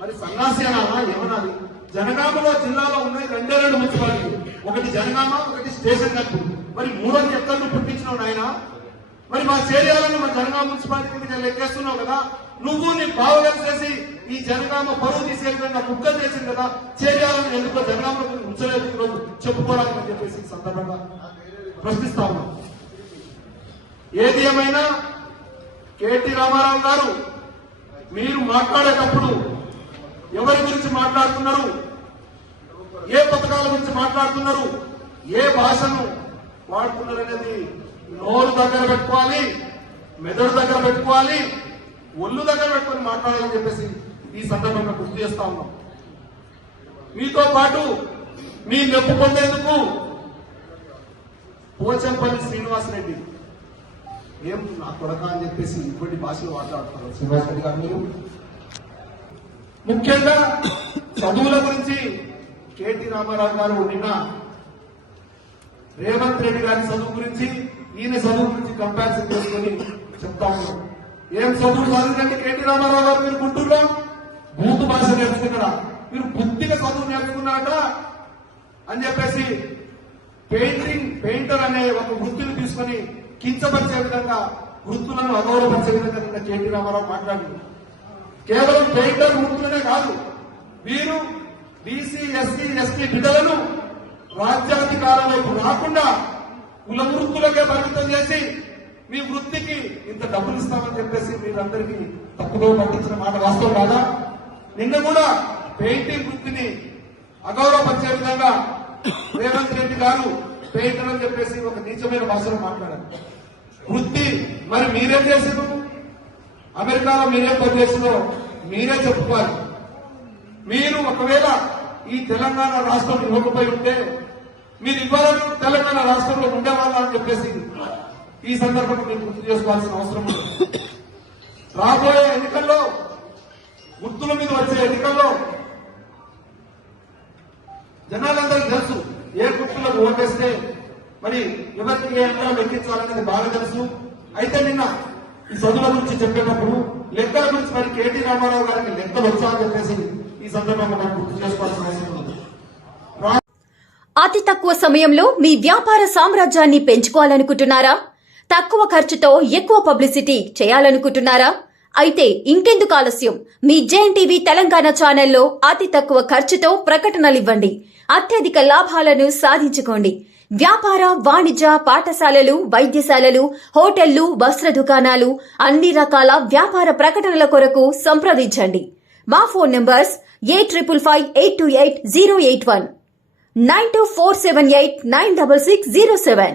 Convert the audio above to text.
మరి సన్నాసి అనాలా ఏమనాలి? జనగామలో జిల్లాలో ఉన్నాయి రెండు మున్సిపాలిటీ, ఒకటి జనగామ, ఒకటి స్టేషన్ గట్టు. మరి మూడోది ఎక్కడ నువ్వు పుట్టించినావు నాయన? మరి మా చేరియాలను మా జనగామ మున్సిపాలిటీ కింద లెక్కేస్తున్నావు కదా. నువ్వు నీ బావగలు చేసి ఈ జనగామ పరువు తీసే విధంగా ముక్కలు చేసింది కదా. చేరియాలను ఎందుకో జనగామలో ఉంచలేదు ఈరోజు చెప్పుకోవడానికి అని చెప్పేసి సందర్భంగా ప్రశ్నిస్తా ఉన్నాం. ఏది ఏమైనా కేటీ రామారావు గారు, మీరు మాట్లాడేటప్పుడు ఎవరి గురించి మాట్లాడుతున్నారు, ఏ పథకాల గురించి మాట్లాడుతున్నారు, ఏ భాషను వాడుతున్నారు అనేది నోరు దగ్గర పెట్టుకోవాలి, మెదడు దగ్గర పెట్టుకోవాలి, ఒళ్ళు దగ్గర పెట్టుకుని మాట్లాడాలని చెప్పేసి ఈ సందర్భంగా గుర్తు చేస్తా ఉన్నాం. మీతో పాటు మీ మెప్పు పొందేందుకు పోచంపల్లి శ్రీనివాసరెడ్డి, ఏం నా కొడక అని చెప్పేసి ఇటువంటి భాషలు మాట్లాడుతున్నారు శ్రీనివాసరెడ్డి గారు. మీరు ముఖ్యంగా చదువుల గురించి కేటీ రామారావు గారు నిన్న రేవంత్ రెడ్డి గారి చదువు గురించి ఈయన చదువు గురించి కంపారిజన్ చేసుకుని చెప్తా ఉన్నాం. ఏం చదువు చదువుకంటే కేటీ రామారావు గారు మీరు గుంటూరులో బూతు భాష నేర్చుకున్నారా? మీరు బుద్ధిగా చదువు నేర్చుకున్నారట అని చెప్పేసి పెయింటర్ అనే ఒక వృత్తిని తీసుకుని కించపరిచే విధంగా, వృత్తులను అగౌరవపరిచే విధంగా నిన్న కేటీ రామారావు మాట్లాడింది. కేవలం పెయింటర్ వృత్తులనే కాదు, వీరు బీసీ ఎస్సీ ఎస్టీ బిడ్డలను రాజ్యాధికారం వైపు రాకుండా కుల వృత్తులకే పరిమితం చేసి మీ వృత్తికి ఇంత డబ్బులు ఇస్తామని చెప్పేసి మీరందరికీ తప్పుదో పట్టించిన మాట వాస్తవం కాదా? నిన్న కూడా పెయింటింగ్ వృత్తిని అగౌరవపరిచే విధంగా రేవంత్ రెడ్డి గారు పెయింటర్ అని చెప్పేసి ఒక నీచమైన భాషలో మాట్లాడారు. వృత్తి మరి మీరేం చేసారు? అమెరికాలో మీరేం పనిచేసిందో మీరే చెప్పుకోవాలి. మీరు ఒకవేళ ఈ తెలంగాణ రాష్ట్రం ఇవ్వకపోయి ఉంటే మీరు ఇవ్వాలని తెలంగాణ రాష్ట్రంలో ఉండేవాళ్ళ అని చెప్పేసి ఈ సందర్భంగా మీరు గుర్తు చేసుకోవాల్సిన అవసరం ఉంది. రాబోయే ఎన్నికల్లో, గుర్తుల మీద వచ్చే ఎన్నికల్లో జనాలందరికీ తెలుసు ఏ గుర్తులకు ఓటేస్తే మరి ఎవరికి ఏ అంతరం లెక్కించాలనేది బాగా తెలుసు. అయితే నిన్న ఈ చదువుల గురించి చెప్పేటప్పుడు లెక్కల గురించి మరి కేటీ రామారావు గారికి లెక్కలు వచ్చా అని చెప్పేసి ఈ సందర్భంగా మనం గుర్తు చేసుకోవాల్సిన అవసరం ఉంది. అతి తక్కువ సమయంలో మీ వ్యాపార సామ్రాజ్యాన్ని పెంచుకోవాలనుకుంటున్నారా? తక్కువ ఖర్చుతో ఎక్కువ పబ్లిసిటీ చేయాలనుకుంటున్నారా? అయితే ఇంకెందుకు ఆలస్యం? మీ జేఎన్టీవీ తెలంగాణ ఛానల్లో అతి తక్కువ ఖర్చుతో ప్రకటనలివ్వండి. అత్యధిక లాభాలను సాధించుకోండి. వ్యాపార, వాణిజ్య, పాఠశాలలు, వైద్యశాలలు, హోటళ్లు, వస్త్ర దుకాణాలు, అన్ని రకాల వ్యాపార ప్రకటనల కొరకు సంప్రదించండి. మా ఫోన్ నంబర్స్ 8558288081, 9247896607.